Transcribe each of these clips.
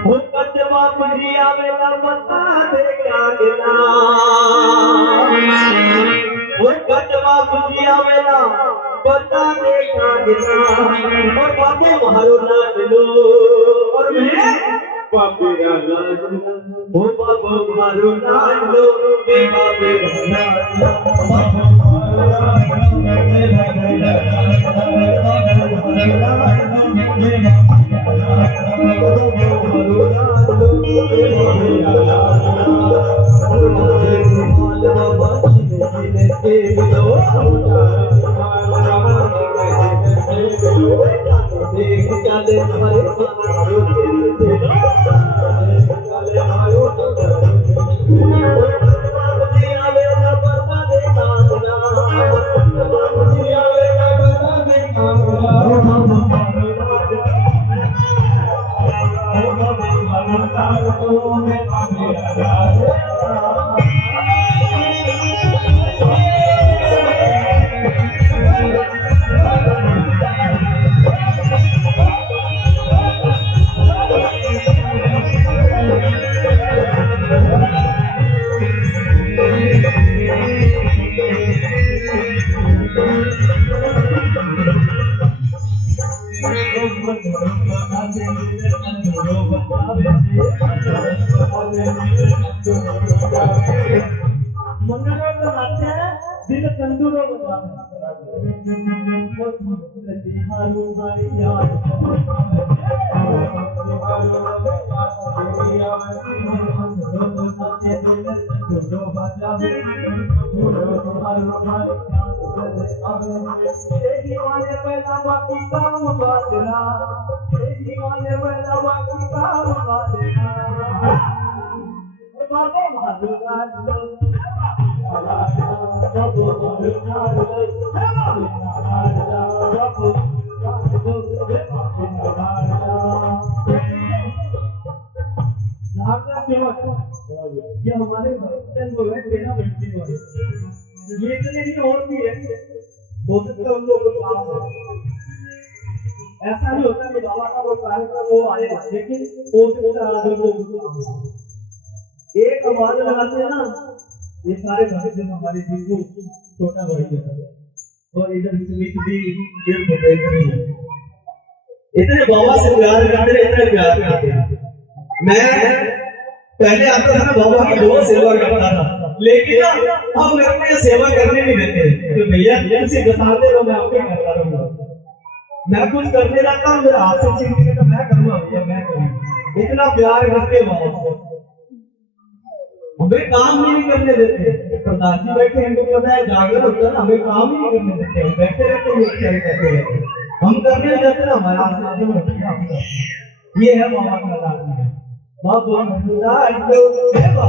वो कचवा पड़ी आवेला पता दे क्या गिला वो कचवा पड़ी आवेला पता दे क्या गिला और बाबू मारो ना दिलो और मैं बाबू राजा वो बाबू मारो ना दिलो मैं बाबू दिल तंदूरो ये हमारे भक्तजन को है देना मिलती है ये इतने नहीं और भी है हो सकता है उन लोगों को काम हो ऐसा नहीं होता कि बाबा का वो कार्यक्रम वो आएगा लेकिन वो से होता है लोगों को एक आवाज लगाते हैं ना ये सारे भक्तजन हमारे दिल को छोटा भाई है और इधर सुमित भी दिल को देख रही है इतने बाबा से प्यार करते हैं इतने प्यार करते हैं मैं पहले आता था ना बाबा की बहुत सेवा करता था लेकिन ना अब मेरे को ये सेवा करने नहीं देते तो भैया जैसे बताते रहो मैं आपके करता रहूंगा मैं कुछ करने लगता हूँ मेरा हाथ से छीन के तो मैं करूँगा भैया मैं करूँगा इतना प्यार करते बाबा हमें काम ही नहीं करने देते प्रधान जी बैठे हमको पता है जागरण होता है ना हमें काम ही नहीं करने देते हम बैठे रहते हैं क्या करते रहते हम करने जाते ना हमारा ये है बाबा का दान है बाबा दो सेवा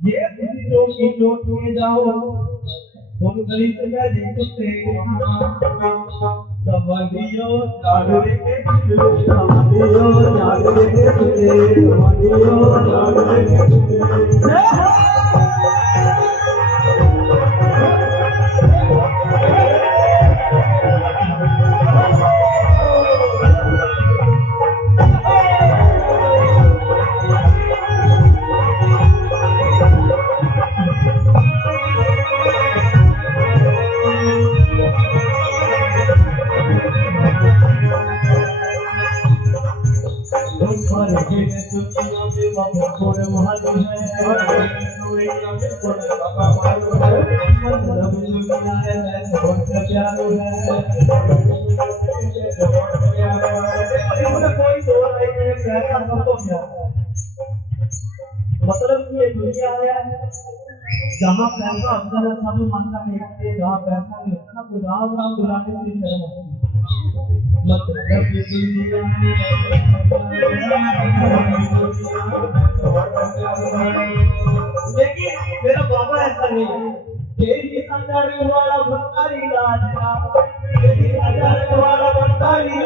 ये चोट में जाओ तुम गली से मैं देखते समझियो जागरे के समझियो जागरे के समझियो जागरे के ऊपर के दुनिया में बाबा कोरे महान है कोरे बाबा मारो है मतलब दुनिया है बहुत प्यारो है इसमें कोई दो नहीं है कैसा सबको प्यार मतलब ये दुनिया है जहाँ पैसा अंदर सब मानना नहीं है जहाँ पैसा नहीं होता ना गुलाम बुलाने से शर्म होती है लेकिन मेरा बाबा ऐसा नहीं है तेरी हजार वाला भंडारी राजा तेरी हजार वाला भंडारी